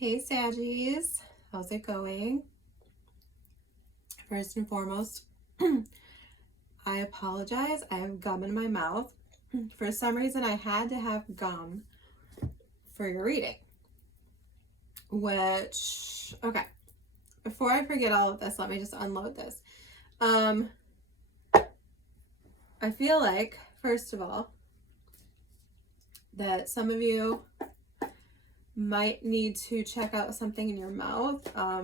Hey Saggies, how's it going? First and foremost, I apologize. I have gum in my mouth. For some reason, I had to have gum for your reading. Which, okay, before I forget all of this, let me just unload this. I feel like, first of all, that some of you might need to check out something in your mouth. I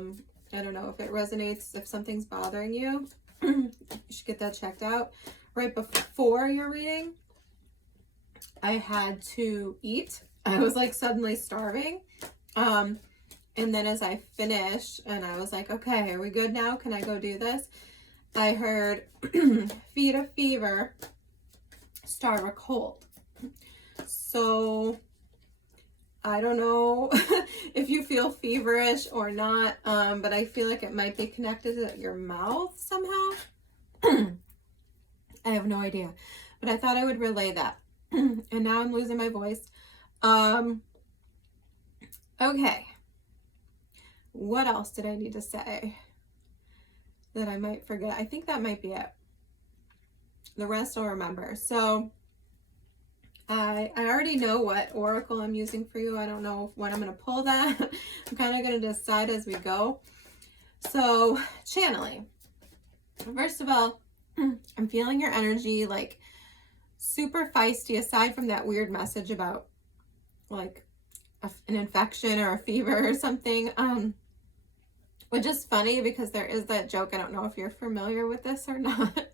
don't know if it resonates, if something's bothering you, you should get that checked out. Right before your reading, I had to eat. I was like suddenly starving. And then as I finished and I was like, okay, are we good now? Can I go do this? I heard feed a fever, start a cold. So I don't know if you feel feverish or not, but I feel like it might be connected to your mouth somehow. I have no idea, but I thought I would relay that. And now I'm losing my voice. Okay. What else did I need to say that I might forget? I think that might be it. The rest I'll remember. So I already know what oracle I'm using for you. I don't know when I'm going to pull that. I'm kind of going to decide as we go. So channeling. First of all, I'm feeling your energy like super feisty, aside from that weird message about like an infection or a fever or something. Which is funny because there is that joke. I don't know if you're familiar with this or not,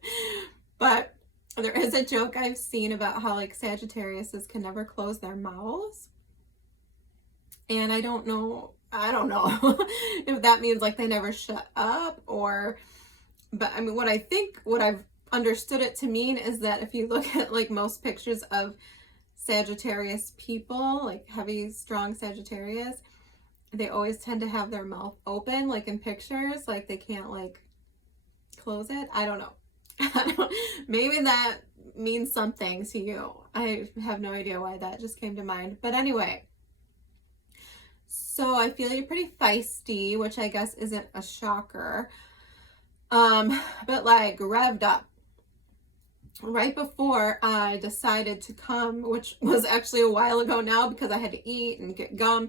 but there is a joke I've seen about how like Sagittariuses can never close their mouths. And I don't know if that means like they never shut up or, but I mean, what I've understood it to mean is that if you look at like most pictures of Sagittarius people, like heavy, strong Sagittarius, they always tend to have their mouth open, like in pictures, like they can't like close it. I don't know. Maybe that means something to you. I have no idea why that just came to mind. But anyway, so I feel you're pretty feisty, which I guess isn't a shocker. But like revved up. Right before I decided to come, which was actually a while ago now because I had to eat and get gum,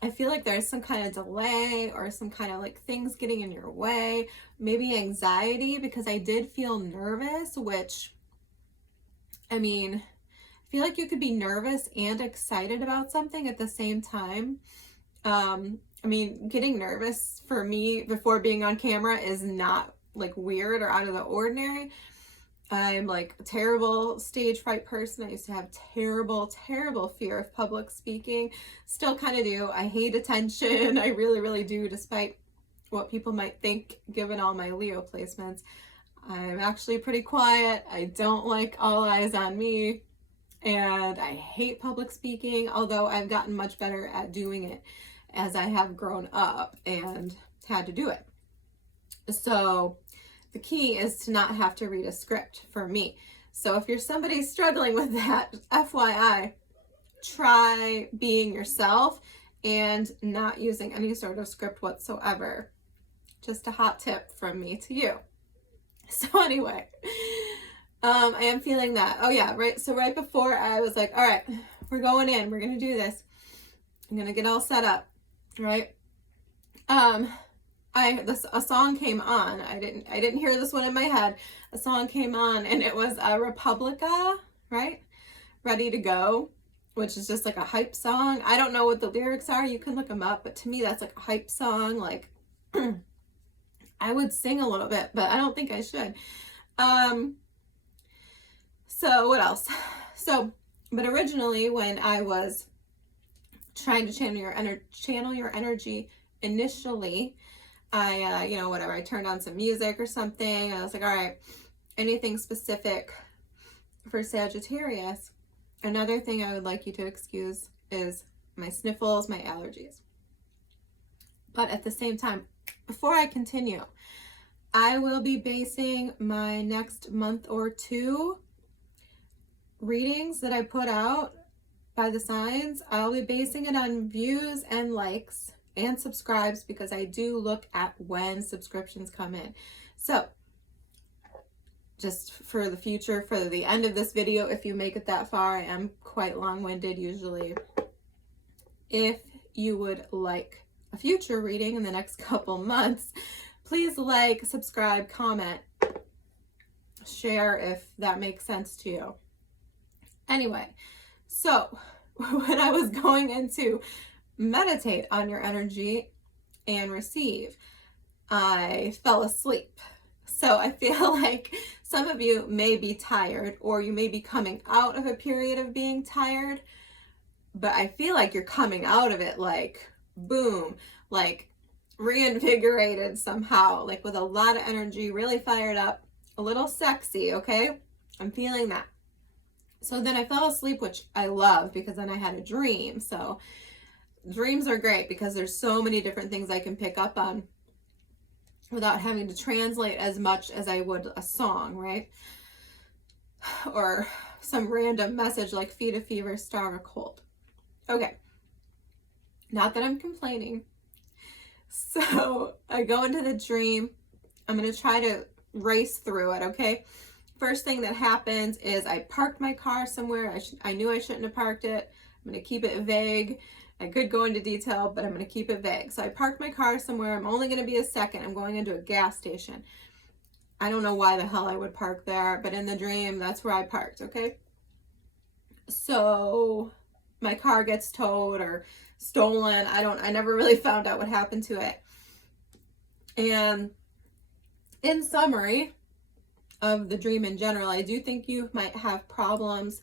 I feel like there's some kind of delay or some kind of like things getting in your way, maybe anxiety, because I did feel nervous, which, I mean, I feel like you could be nervous and excited about something at the same time. I mean, getting nervous for me before being on camera is not like weird or out of the ordinary. I'm like a terrible stage fright person. I used to have terrible fear of public speaking. Still kind of do. I hate attention. I really, really do, despite what people might think given all my Leo placements. I'm actually pretty quiet. I don't like all eyes on me. And I hate public speaking, although I've gotten much better at doing it as I have grown up and had to do it. So the key is to not have to read a script for me. So if you're somebody struggling with that, FYI, try being yourself and not using any sort of script whatsoever. Just a hot tip from me to you. So anyway, I am feeling that. Oh yeah, right. So right before I was like, all right, we're going in, we're going to do this. I'm going to get all set up, right? A song came on. I didn't hear this one in my head. A song came on and it was Republica, right? Ready to Go, which is just like a hype song. I don't know what the lyrics are. You can look them up, but to me that's like a hype song. Like I would sing a little bit, but I don't think I should. So what else? But originally when I was trying to channel your energy initially, I, whatever, I turned on some music or something. I was like, all right, anything specific for Sagittarius. Another thing I would like you to excuse is my sniffles, my allergies. But at the same time, before I continue, I will be basing my next month or two readings that I put out by the signs. I'll be basing it on views and likes and subscribes, because I do look at when subscriptions come in. So just for the future, for the end of this video, if you make it that far, I am quite long-winded usually. If you would like a future reading in the next couple months, please like, subscribe, comment, share if that makes sense to you. Anyway, so when I was going into meditate on your energy and receive, I fell asleep. So I feel like some of you may be tired, or you may be coming out of a period of being tired, but I feel like you're coming out of it like boom, like reinvigorated somehow, like with a lot of energy, really fired up, a little sexy, okay? I'm feeling that. So then I fell asleep, which I love, because then I had a dream. So dreams are great because there's so many different things I can pick up on without having to translate as much as I would a song, right? Or some random message like feed a fever, starve a cold. Okay. Not that I'm complaining. So I go into the dream. I'm going to try to race through it, okay? First thing that happens is I parked my car somewhere. I knew I shouldn't have parked it. I'm going to keep it vague. I could go into detail, but I'm going to keep it vague. So I parked my car somewhere. I'm only going to be a second. I'm going into a gas station. I don't know why the hell I would park there, but in the dream, that's where I parked, okay? So my car gets towed or stolen. I never really found out what happened to it. And in summary of the dream in general, I do think you might have problems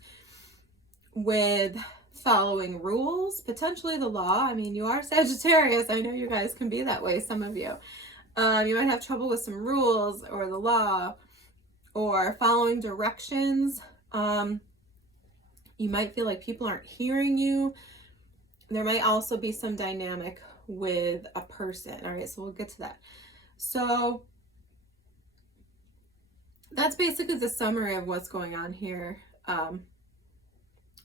with following rules, potentially the law. I mean, you are Sagittarius. I know you guys can be that way, some of you. You might have trouble with some rules or the law or following directions. You might feel like people aren't hearing you. There might also be some dynamic with a person. All right, so we'll get to that. So that's basically the summary of what's going on here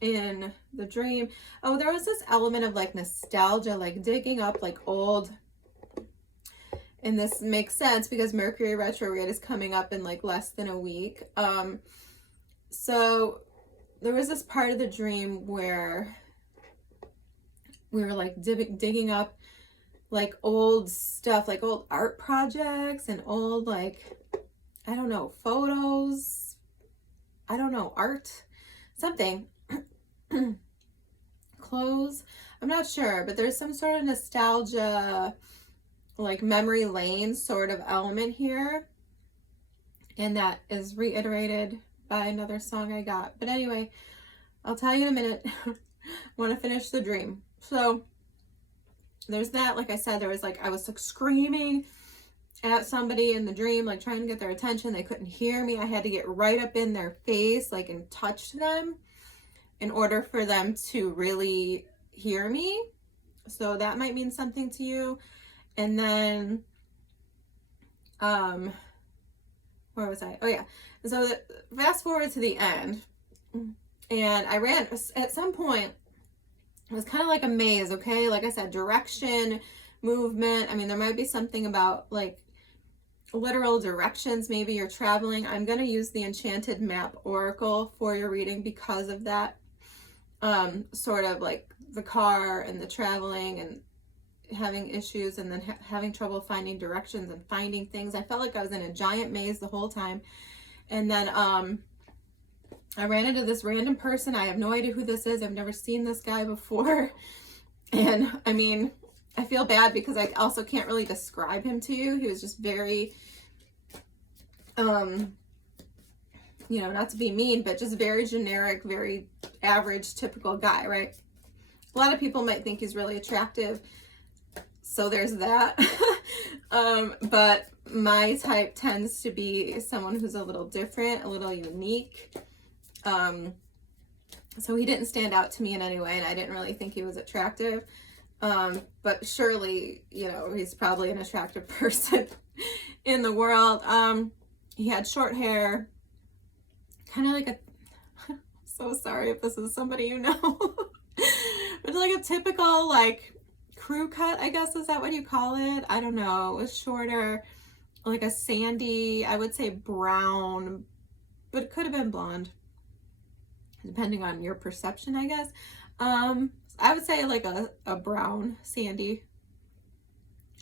in the dream. Oh, there was this element of like nostalgia, like digging up like old, and this makes sense because Mercury retrograde is coming up in like less than a week. So there was this part of the dream where we were like digging up like old stuff, like old art projects and old, like, I don't know, photos, I don't know, art, something, clothes, I'm not sure, but there's some sort of nostalgia, like memory lane sort of element here, and that is reiterated by another song I got. But anyway, I'll tell you in a minute. Want to finish the dream. So there's that. Like I said, there was like, I was like screaming at somebody in the dream, like trying to get their attention. They couldn't hear me. I had to get right up in their face, like, and touch them in order for them to really hear me. So that might mean something to you. And then, where was I? Oh yeah. So fast forward to the end, and I ran at some point. It was kind of like a maze, okay? Like I said, direction, movement. I mean, there might be something about like literal directions. Maybe you're traveling. I'm going to use the Enchanted Map Oracle for your reading because of that. Sort of like the car and the traveling and having issues, and then having trouble finding directions and finding things. I felt like I was in a giant maze the whole time. And then I ran into this random person. I have no idea who this is. I've never seen this guy before. And I mean, I feel bad because I also can't really describe him to you. He was just very, you know, not to be mean, but just very generic, very average, typical guy, right? A lot of people might think he's really attractive. So there's that. But my type tends to be someone who's a little different, a little unique. So he didn't stand out to me in any way, and I didn't really think he was attractive. But surely, you know, he's probably an attractive person in the world. He had short hair, kind of like a, so sorry if this is somebody you know. But like a typical like crew cut, I guess, is that what you call it? I don't know. It was shorter, like a sandy, I would say brown, but it could have been blonde, depending on your perception, I guess. I would say like a brown sandy.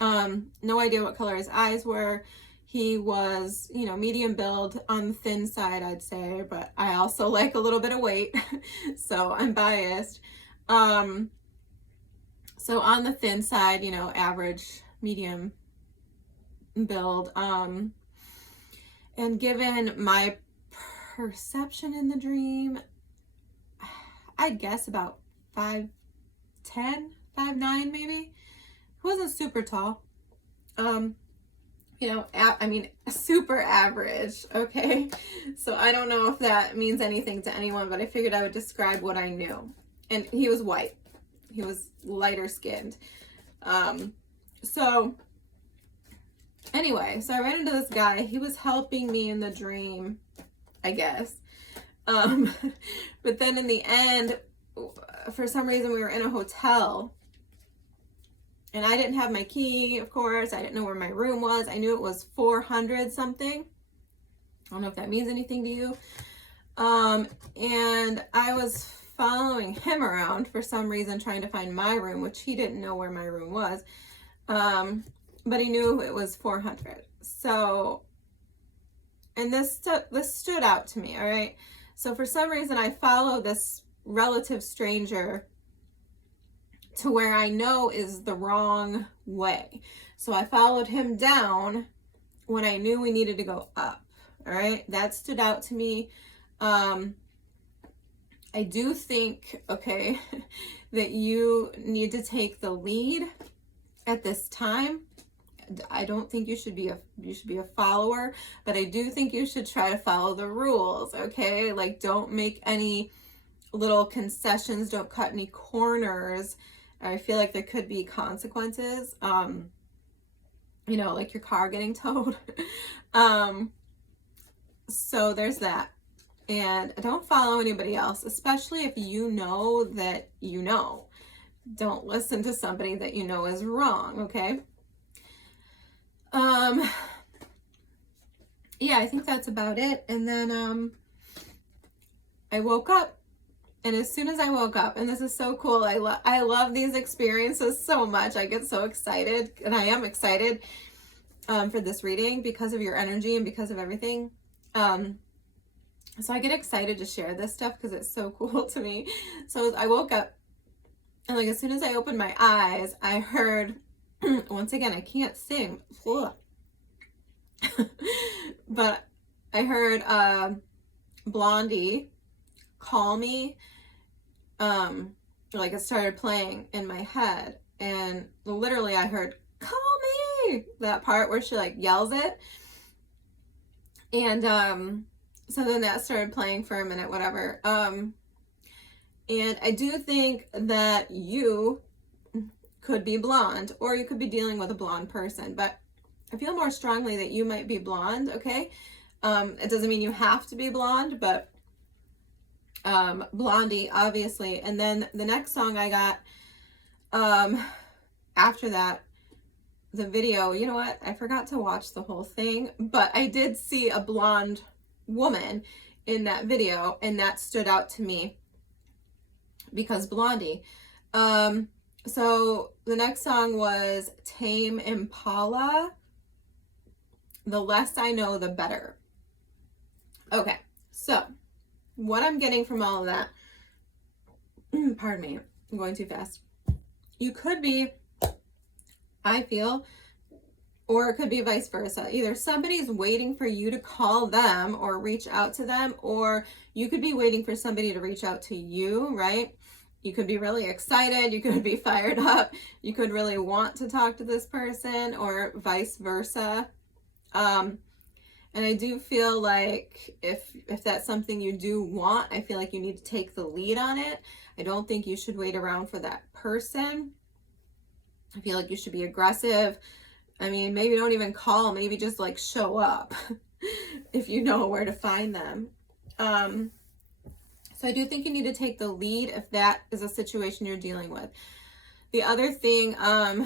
No idea what color his eyes were. He was, you know, medium build, on the thin side, I'd say, but I also like a little bit of weight, so I'm biased. So on the thin side, you know, average, medium build. And given my perception in the dream, I'd guess about 5'10", 5'9", maybe. He wasn't super tall. You know, I mean, super average, okay? So I don't know if that means anything to anyone, but I figured I would describe what I knew. And he was white. He was lighter skinned. So anyway, so I ran into this guy. He was helping me in the dream, I guess. But then in the end, for some reason, we were in a hotel. And I didn't have my key, of course. I didn't know where my room was. I knew it was 400 something. I don't know if that means anything to you. And I was following him around for some reason, trying to find my room, which he didn't know where my room was. But he knew it was 400. So, and this stood out to me, all right? So for some reason, I follow this relative stranger to where I know is the wrong way. So I followed him down when I knew we needed to go up. All right, that stood out to me. I do think, okay, that you need to take the lead at this time. I don't think you should be a follower, but I do think you should try to follow the rules, okay? Like, don't make any little concessions, don't cut any corners. I feel like there could be consequences, you know, like your car getting towed. So there's that. And don't follow anybody else, especially if you know that you know. Don't listen to somebody that you know is wrong, okay? Yeah, I think that's about it. And then I woke up. And as soon as I woke up, and this is so cool, I love these experiences so much. I get so excited, and I am excited for this reading because of your energy and because of everything. So I get excited to share this stuff because it's so cool to me. So I woke up, and like as soon as I opened my eyes, I heard, once again, I can't sing, but I heard Blondie call me. Like it started playing in my head, and literally I heard call me, that part where she like yells it, and so then that started playing for a minute, whatever. And I do think that you could be blonde, or you could be dealing with a blonde person, but I feel more strongly that you might be blonde, okay? It doesn't mean you have to be blonde, but Blondie, obviously. And then the next song I got after that, the video, you know what, I forgot to watch the whole thing, but I did see a blonde woman in that video, and that stood out to me because Blondie. So the next song was Tame Impala, The Less I Know the Better. Okay, so what I'm getting from all of that, pardon me, I'm going too fast. You could be, I feel, or it could be vice versa. Either somebody's waiting for you to call them or reach out to them, or you could be waiting for somebody to reach out to you, right? You could be really excited. You could be fired up. You could really want to talk to this person, or vice versa. And I do feel like if that's something you do want, I feel like you need to take the lead on it. I don't think you should wait around for that person. I feel like you should be aggressive. I mean, maybe don't even call, maybe just like show up if you know where to find them. So I do think you need to take the lead if that is a situation you're dealing with. The other thing, oh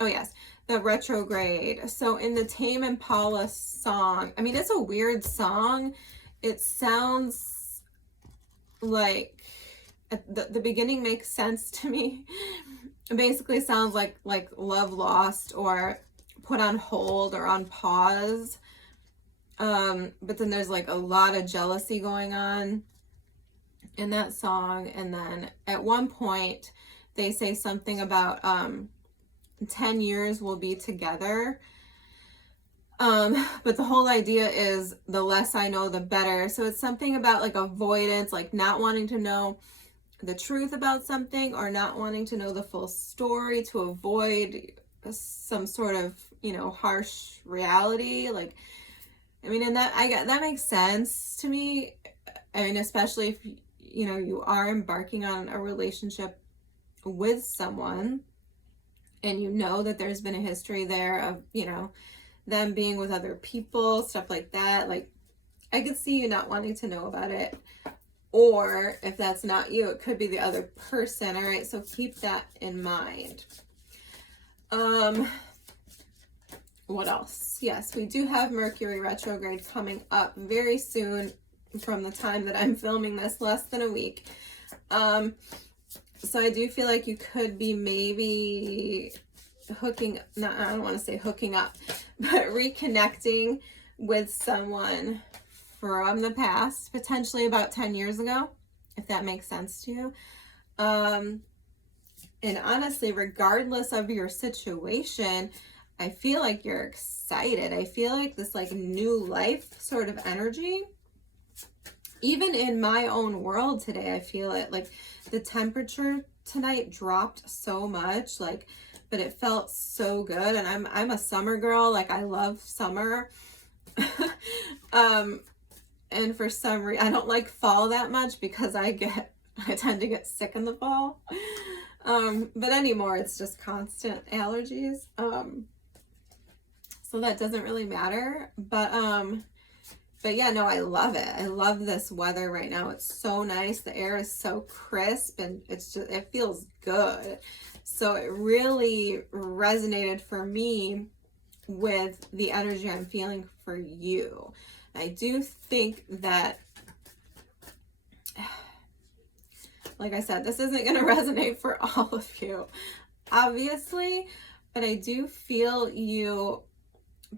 yes, the retrograde. So in the Tame Impala song, I mean, it's a weird song. It sounds like, the beginning makes sense to me. It basically sounds like love lost or put on hold or on pause. But then there's like a lot of jealousy going on in that song. And then at one point they say something about 10 years we'll be together. But the whole idea is the less I know, the better. So it's something about like avoidance, like not wanting to know the truth about something or not wanting to know the full story to avoid some sort of, you know, harsh reality. Like, I mean, and that makes sense to me. I mean, especially if, you know, you are embarking on a relationship with someone and you know that there's been a history there of, you know, them being with other people, stuff like that. Like, I could see you not wanting to know about it. Or if that's not you, it could be the other person. All right, so keep that in mind. What else? Yes, we do have Mercury retrograde coming up very soon from the time that I'm filming this, less than a week. So I do feel like you could be maybe hooking, no, I don't want to say hooking up, but reconnecting with someone from the past, potentially about 10 years ago, if that makes sense to you. And honestly, regardless of your situation, I feel like you're excited. I feel like this like new life sort of energy. Even in my own world today, I feel it. Like the temperature tonight dropped so much, like, but it felt so good. And I'm a summer girl. Like I love summer. And for some reason, I don't like fall that much because I tend to get sick in the fall. But anymore, it's just constant allergies. So that doesn't really matter. But yeah, no, I love it. I love this weather right now. It's so nice. The air is so crisp and it's just, it feels good. So it really resonated for me with the energy I'm feeling for you. I do think that, like I said, this isn't going to resonate for all of you, obviously, but I do feel you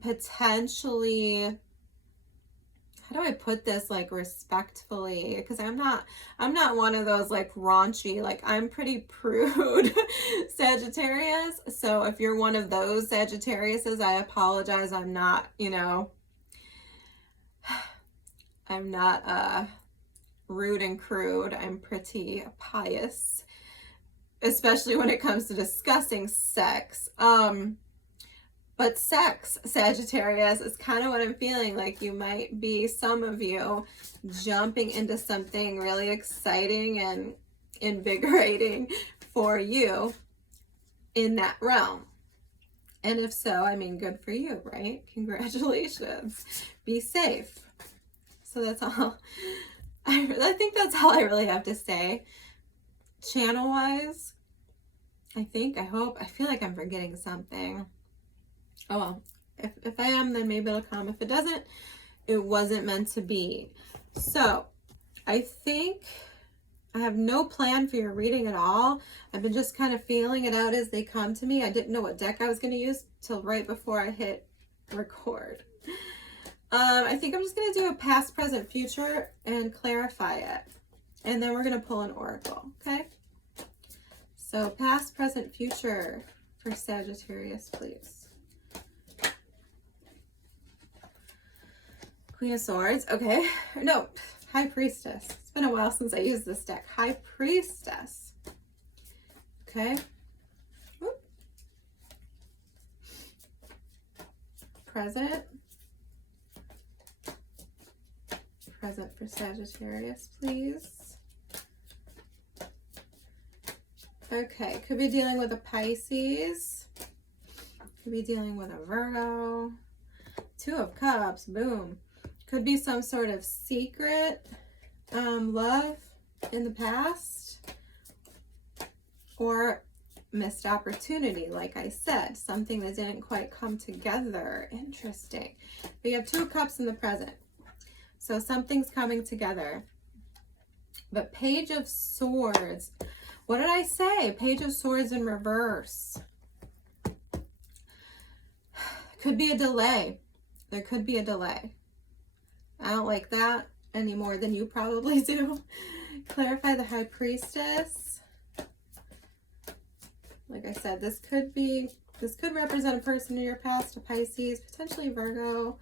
potentially, how do I put this like respectfully? Because I'm not one of those like raunchy, like I'm pretty prude Sagittarius. So if you're one of those Sagittariuses, I apologize. I'm not, you know, I'm not rude and crude. I'm pretty pious, especially when it comes to discussing sex. But sex, Sagittarius, is kind of what I'm feeling. Like you might be, some of you, jumping into something really exciting and invigorating for you in that realm. And if so, I mean, good for you, right? Congratulations. Be safe. So that's all. I think that's all I really have to say. Channel-wise, I think, I hope, I feel like I'm forgetting something. Oh well, if I am, then maybe it'll come. If it doesn't, it wasn't meant to be. So I think I have no plan for your reading at all. I've been just kind of feeling it out as they come to me. I didn't know what deck I was going to use till right before I hit record. I think I'm just going to do a past, present, future and clarify it. And then we're going to pull an oracle, okay? So past, present, future for Sagittarius, please. Queen of Swords, okay. No, High Priestess. It's been a while since I used this deck. High Priestess. Okay. Whoop. Present. Present for Sagittarius, please. Okay, could be dealing with a Pisces. Could be dealing with a Virgo. Two of Cups, boom. Could be some sort of secret love in the past, or missed opportunity, like I said, something that didn't quite come together. Interesting. We have 2 of Cups in the present, so something's coming together. But Page of Swords, what did I say? Page of Swords in reverse. Could be a delay. There could be a delay. I don't like that any more than you probably do. Clarify the High Priestess. Like I said, this could represent a person in your past, a Pisces, potentially Virgo.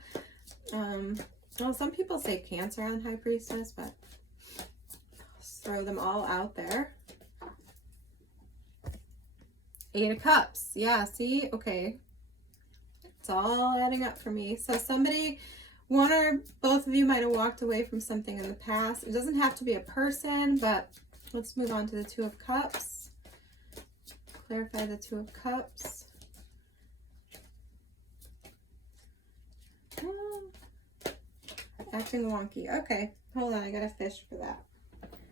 Well, some people say Cancer on High Priestess, but let's throw them all out there. 8 of Cups. Yeah, see? Okay. It's all adding up for me. So somebody, one or both of you might have walked away from something in the past. It doesn't have to be a person, but let's move on to the 2 of Cups. Clarify the 2 of Cups. Acting wonky. Okay, hold on. I got a fish for that.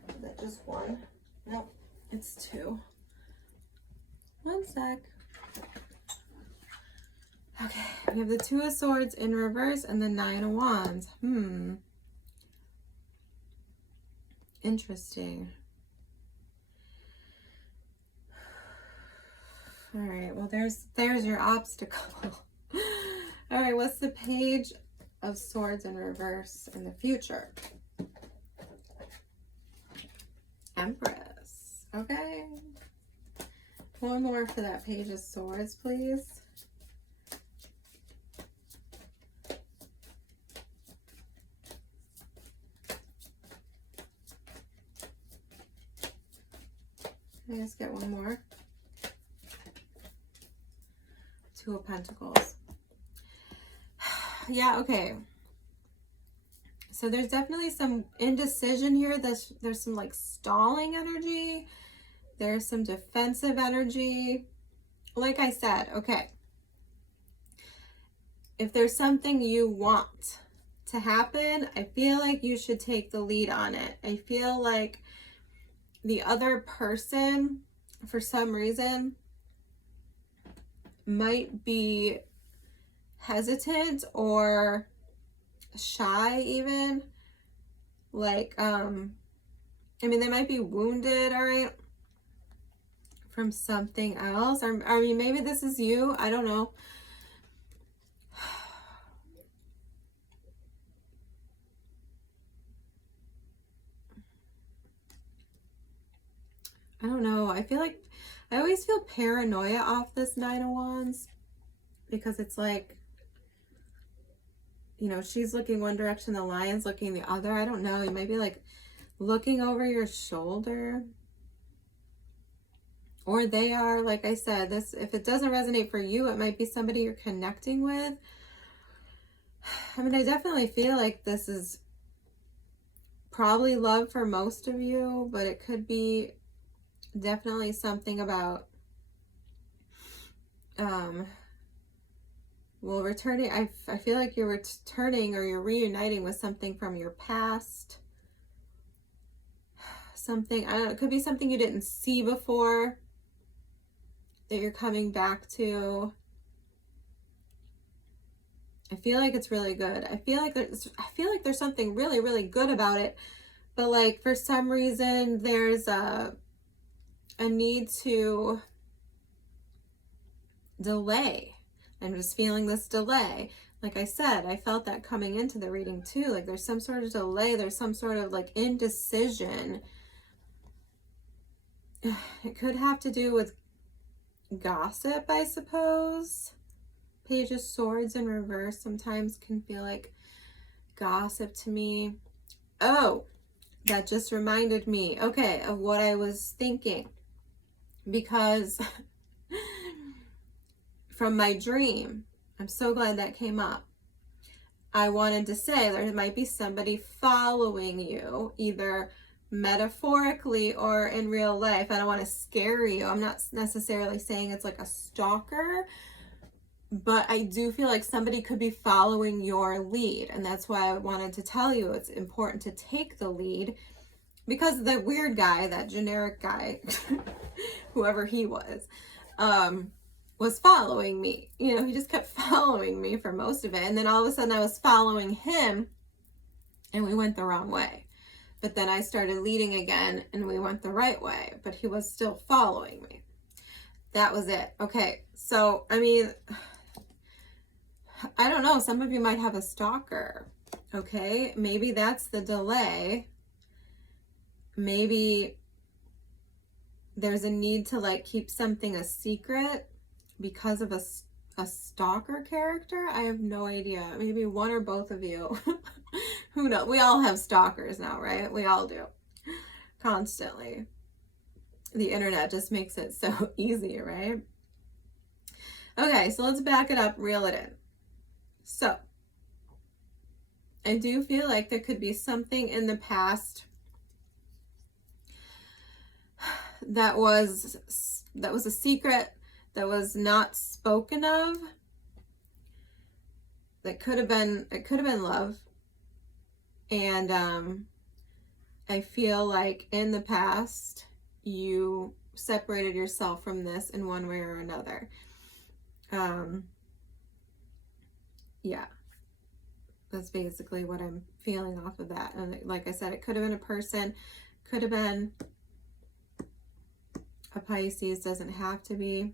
Is that just 1? Nope, it's 2. 1 sec. Okay, we have the 2 of Swords in reverse and the 9 of Wands. Interesting. All right, well, there's your obstacle. All right, what's the Page of Swords in reverse in the future? Empress. Okay. One more for that Page of Swords, please. Can I just get one more? 2 of Pentacles. Yeah, okay. So there's definitely some indecision here. There's some like stalling energy. There's some defensive energy. Like I said, okay. If there's something you want to happen, I feel like you should take the lead on it. I feel like the other person, for some reason, might be hesitant or shy even. Like, I mean, they might be wounded, all right, from something else. Or, I mean, maybe this is you. I don't know. I don't know. I feel like I always feel paranoia off this 9 of Wands, because it's like, you know, she's looking one direction, the Lion's looking the other. I don't know. You might be like looking over your shoulder. Or they are, like I said, this, if it doesn't resonate for you, it might be somebody you're connecting with. I mean, I definitely feel like this is probably love for most of you, but it could be definitely something about well, returning. I feel like you're returning or you're reuniting with something from your past. Something, I don't know, it could be something you didn't see before that you're coming back to. I feel like it's really good. I feel like there's something really, really good about it. But like for some reason there's a need to delay. I'm just feeling this delay. Like I said, I felt that coming into the reading too. Like there's some sort of delay. There's some sort of like indecision. It could have to do with gossip, I suppose. Page of Swords in reverse sometimes can feel like gossip to me. Oh, that just reminded me, okay, of what I was thinking. Because from my dream, I'm so glad that came up. I wanted to say there might be somebody following you, either metaphorically or in real life. I don't want to scare you. I'm not necessarily saying it's like a stalker, but I do feel like somebody could be following your lead. And that's why I wanted to tell you it's important to take the lead, because the weird guy, that generic guy, whoever he was following me. You know, he just kept following me for most of it. And then all of a sudden I was following him and we went the wrong way. But then I started leading again and we went the right way, but he was still following me. That was it. Okay. So, I mean, I don't know. Some of you might have a stalker. Okay. Maybe that's the delay. Maybe there's a need to like keep something a secret because of a stalker character. I have no idea. Maybe one or both of you. Who knows? We all have stalkers now, right? We all do. Constantly. The internet just makes it so easy, right? Okay, so let's back it up, reel it in. So, I do feel like there could be something in the past that was a secret, that was not spoken of, that could have been love. And I feel like in the past you separated yourself from this in one way or another. Yeah, that's basically what I'm feeling off of that. And like I said, it could have been a person, could have been a Pisces, doesn't have to be.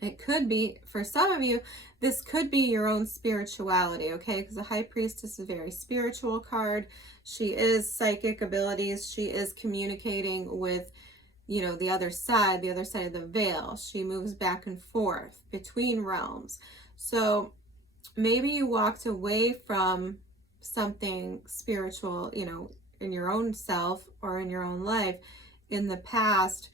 It could be, for some of you, this could be your own spirituality, okay? Because the High Priestess is a very spiritual card. She is psychic abilities. She is communicating with, you know, the other side of the veil. She moves back and forth between realms. So maybe you walked away from something spiritual, you know, in your own self or in your own life in the past,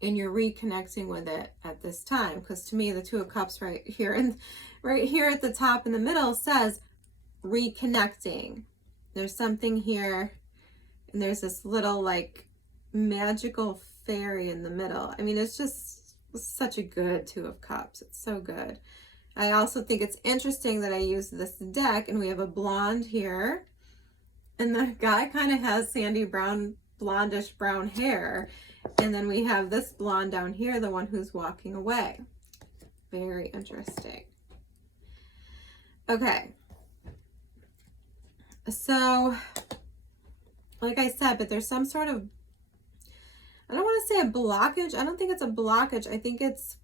and you're reconnecting with it at this time. Because to me, the Two of Cups right here and right here at the top in the middle says reconnecting. There's something here, and there's this little like magical fairy in the middle. I mean, it's just such a good Two of Cups. It's so good. I also think it's interesting that I used this deck, and we have a blonde here, and the guy kind of has sandy brown, blondish brown hair. And then we have this blonde down here, the one who's walking away. Very interesting. Okay. So, like I said, but there's some sort of, I don't want to say a blockage. I don't think it's a blockage. I think it's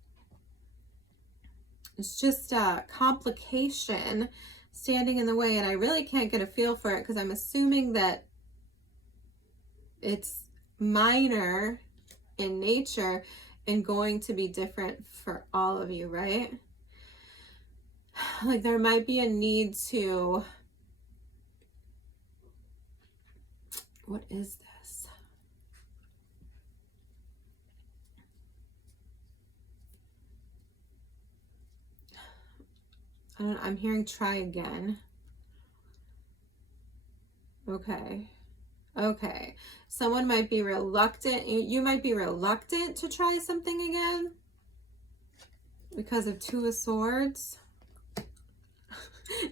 just a complication standing in the way. And I really can't get a feel for it because I'm assuming that it's minor in nature and going to be different for all of you, right? Like there might be a need to, what is this? I don't know, I'm hearing try again. Okay. Okay, someone might be reluctant. You might be reluctant to try something again because of Two of Swords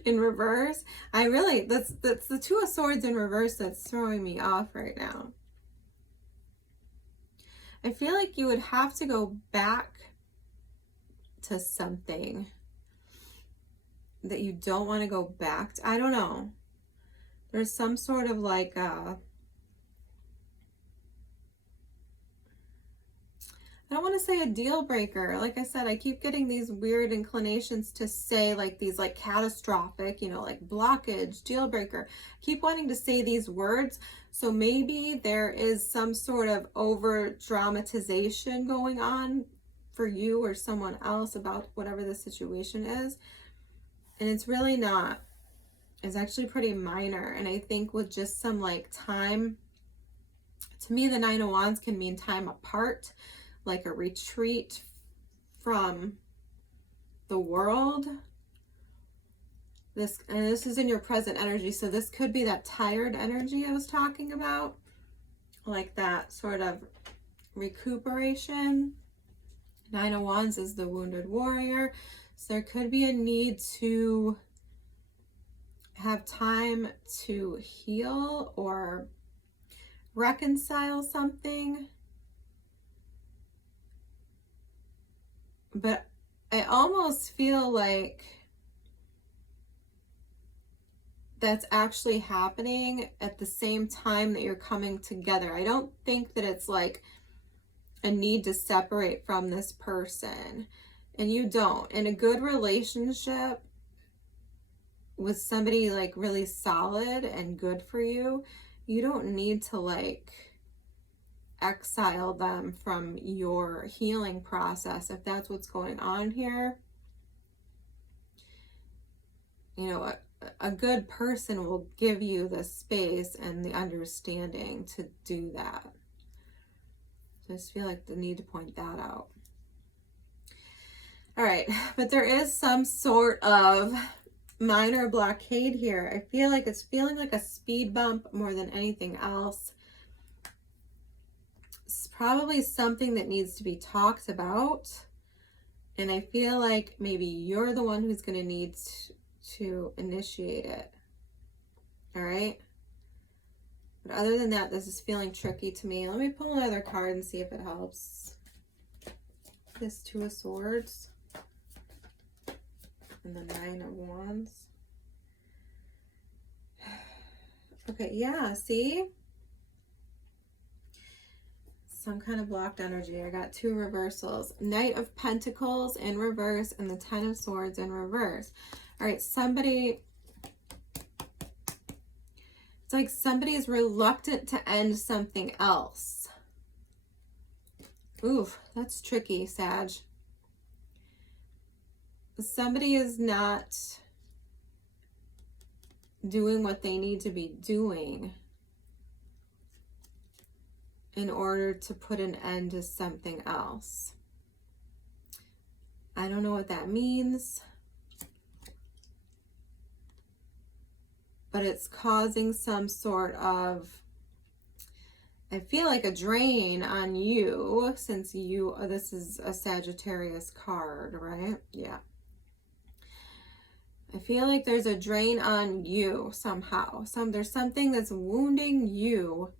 in reverse. That's the Two of Swords in reverse that's throwing me off right now. I feel like you would have to go back to something that you don't want to go back to. I don't know. There's some sort of like I don't want to say a deal breaker. Like I said, I keep getting these weird inclinations to say like these like catastrophic, you know, like blockage, deal breaker. Keep wanting to say these words. So maybe there is some sort of over dramatization going on for you or someone else about whatever the situation is. And it's really not. It's actually pretty minor. And I think with just some like time, to me, the Nine of Wands can mean time apart, like a retreat from the world. This is in your present energy, so this could be that tired energy I was talking about, like that sort of recuperation. Nine of Wands is the wounded warrior. So there could be a need to have time to heal or reconcile something. But I almost feel like that's actually happening at the same time that you're coming together. I don't think that it's like a need to separate from this person. And you don't. In a good relationship with somebody like really solid and good for you, you don't need to like exile them from your healing process if that's what's going on here. You know, a good person will give you the space and the understanding to do that. So I just feel like the need to point that out. All right, but there is some sort of minor blockade here. I feel like it's feeling like a speed bump more than anything else. It's probably something that needs to be talked about. And I feel like maybe you're the one who's going to need to initiate it. All right. But other than that, this is feeling tricky to me. Let me pull another card and see if it helps. This Two of Swords. And the Nine of Wands. Okay, yeah, see? Some kind of blocked energy. I got two reversals. Knight of Pentacles in reverse and the Ten of Swords in reverse. All right, somebody... It's like somebody is reluctant to end something else. Oof, that's tricky, Sag. Somebody is not doing what they need to be doing in order to put an end to something else. I don't know what that means, but it's causing some sort of, I feel like a drain on you, since you, this is a Sagittarius card, right? Yeah. I feel like there's a drain on you somehow. There's something that's wounding you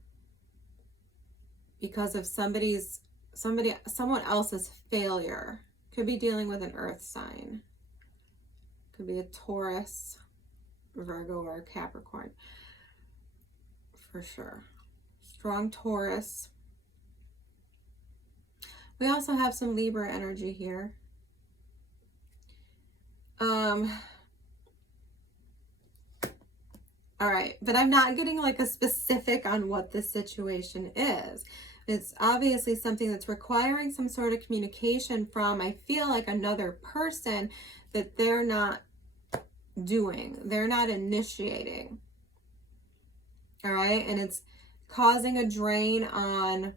because of someone else's failure. Could be dealing with an earth sign. Could be a Taurus, Virgo, or a Capricorn. For sure. Strong Taurus. We also have some Libra energy here. All right, but I'm not getting like a specific on what this situation is. It's obviously something that's requiring some sort of communication from, I feel like, another person that they're not doing. They're not initiating. All right, and it's causing a drain on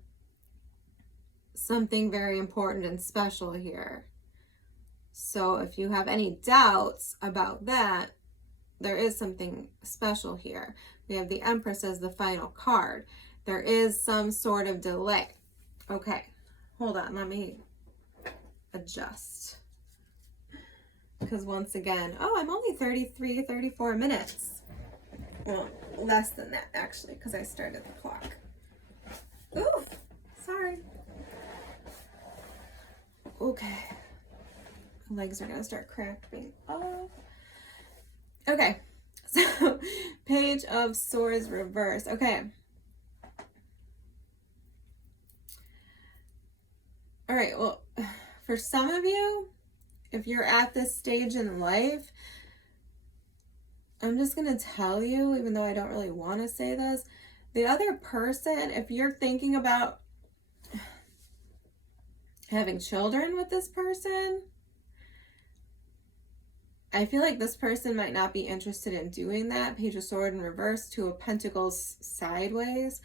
something very important and special here. So if you have any doubts about that, there is something special here. We have the Empress as the final card. There is some sort of delay. Okay, hold on, let me adjust. Because once again, oh, I'm only 34 minutes. Well, less than that actually, because I started the clock. Ooh, sorry. Okay. My legs are gonna start cramping off. Okay, so Page of Swords reverse. Okay. All right, well, for some of you, if you're at this stage in life, I'm just going to tell you, even though I don't really want to say this, the other person, if you're thinking about having children with this person, I feel like this person might not be interested in doing that. Page of Swords in reverse, Two of Pentacles sideways.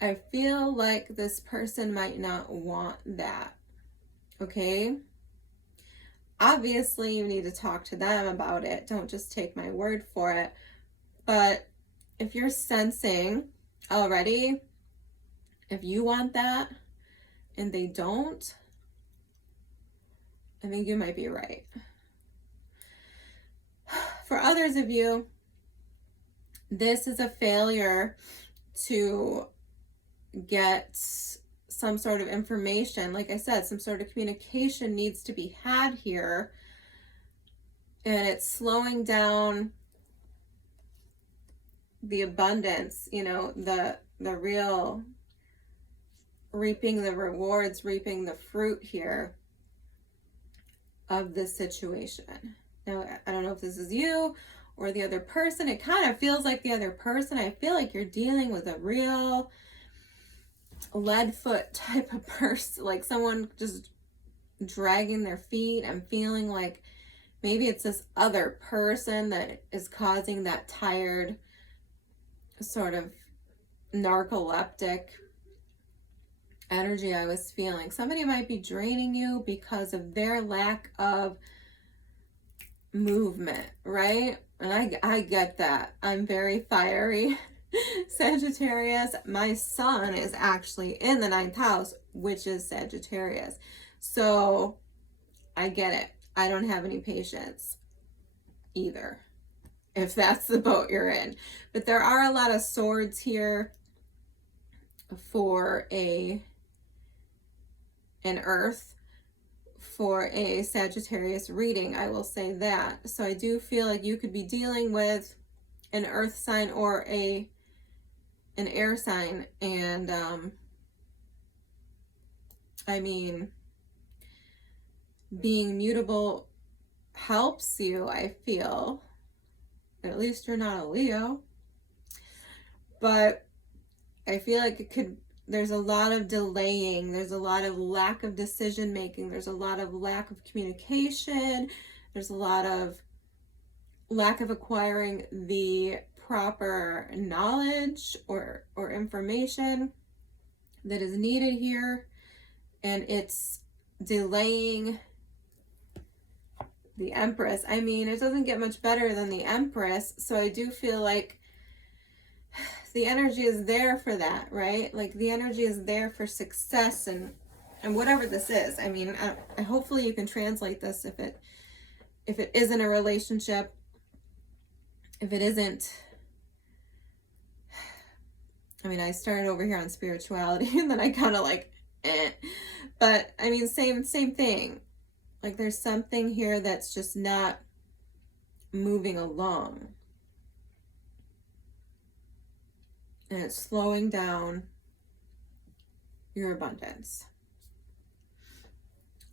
I feel like this person might not want that. Okay? Obviously, you need to talk to them about it. Don't just take my word for it. But if you're sensing already, if you want that and they don't, I think you might be right. For others of you, this is a failure to get some sort of information. Like I said, some sort of communication needs to be had here, and it's slowing down the abundance, you know, the real reaping the rewards, reaping the fruit here of this situation. Now, I don't know if this is you or the other person. It kind of feels like the other person. I feel like you're dealing with a real lead foot type of person, like someone just dragging their feet. I'm feeling like maybe it's this other person that is causing that tired, sort of narcoleptic energy I was feeling. Somebody might be draining you because of their lack of movement, right? And I get that. I'm very fiery Sagittarius. My sun is actually in the 9th house, which is Sagittarius. So I get it. I don't have any patience either, if that's the boat you're in. But there are a lot of swords here for an earth, for a Sagittarius reading, I will say that. So I do feel like you could be dealing with an earth sign or an air sign. And I mean, being mutable helps you, I feel. At least you're not a Leo. But I feel like it could, there's a lot of delaying, there's a lot of lack of decision making, there's a lot of lack of communication, there's a lot of lack of acquiring the proper knowledge or information that is needed here, and it's delaying the Empress. I mean, it doesn't get much better than the Empress, so I do feel like the energy is there for that, right? Like the energy is there for success and whatever this is. I mean, I hopefully you can translate this if it isn't a relationship, if it isn't. I mean, I started over here on spirituality and then I kind of like, but I mean, same thing. Like there's something here that's just not moving along. And it's slowing down your abundance.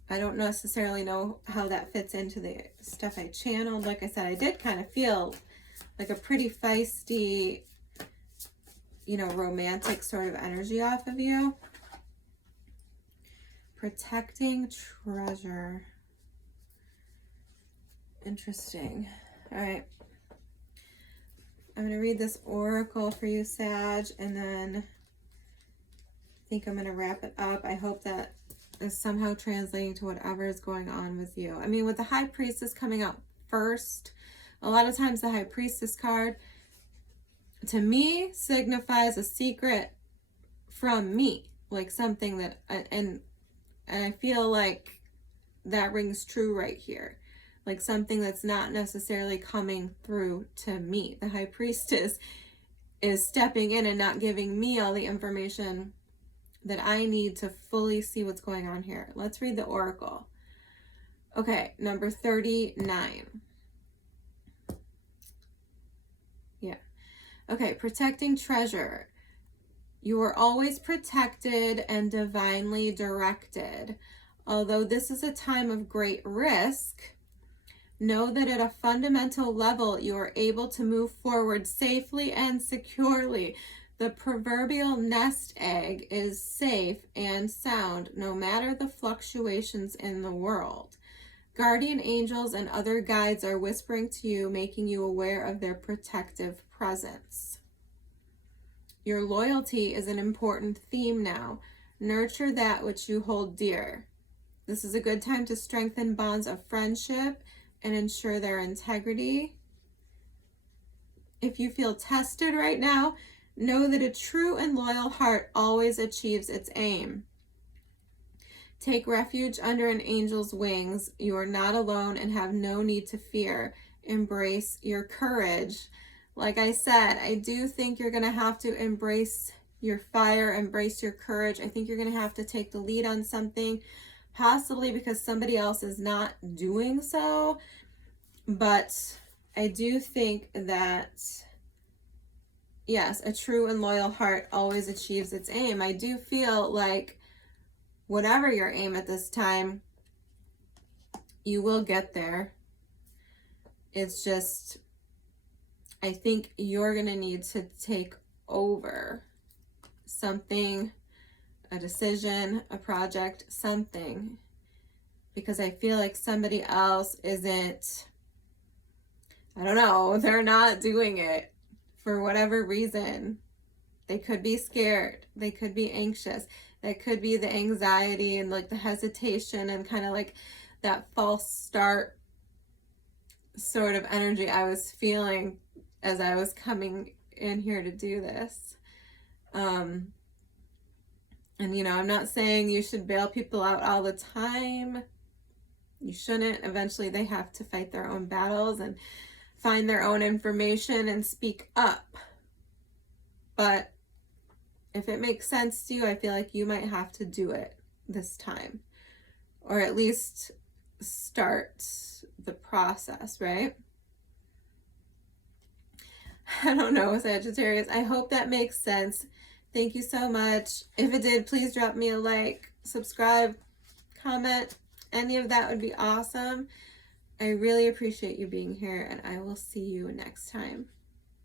I don't necessarily know how that fits into the stuff I channeled. Like I said, I did kind of feel like a pretty feisty, you know, romantic sort of energy off of you. Protecting treasure. Interesting. All right. I'm going to read this oracle for you, Sag, and then I think I'm going to wrap it up. I hope that is somehow translating to whatever is going on with you. I mean, with the High Priestess coming out first, a lot of times the High Priestess card, to me, signifies a secret from me, like something that, and I feel like that rings true right here. Like something that's not necessarily coming through to me. The High Priestess is stepping in and not giving me all the information that I need to fully see what's going on here. Let's read the oracle. Okay, number 39. Yeah. Okay, protecting treasure. You are always protected and divinely directed. Although this is a time of great risk, know that at a fundamental level, you are able to move forward safely and securely. The proverbial nest egg is safe and sound, no matter the fluctuations in the world. Guardian angels and other guides are whispering to you, making you aware of their protective presence. Your loyalty is an important theme now. Nurture that which you hold dear. This is a good time to strengthen bonds of friendship and ensure their integrity. If you feel tested right now, know that a true and loyal heart always achieves its aim. Take refuge under an angel's wings. You are not alone and have no need to fear. Embrace your courage. Like I said, I do think you're going to have to embrace your fire, embrace your courage. I think you're going to have to take the lead on something, possibly because somebody else is not doing so. But I do think that, yes, a true and loyal heart always achieves its aim. I do feel like whatever your aim at this time, you will get there. It's just, I think you're going to need to take over something, a decision, a project, something, because I feel like somebody else isn't, I don't know, they're not doing it for whatever reason. They could be scared. They could be anxious. That could be the anxiety and like the hesitation and kind of like that false start sort of energy I was feeling as I was coming in here to do this. And you know, I'm not saying you should bail people out all the time. You shouldn't. Eventually they have to fight their own battles and find their own information and speak up. But if it makes sense to you, I feel like you might have to do it this time, or at least start the process, right? I don't know, Sagittarius. I hope that makes sense. Thank you so much. If it did, please drop me a like, subscribe, comment. Any of that would be awesome. I really appreciate you being here, and I will see you next time.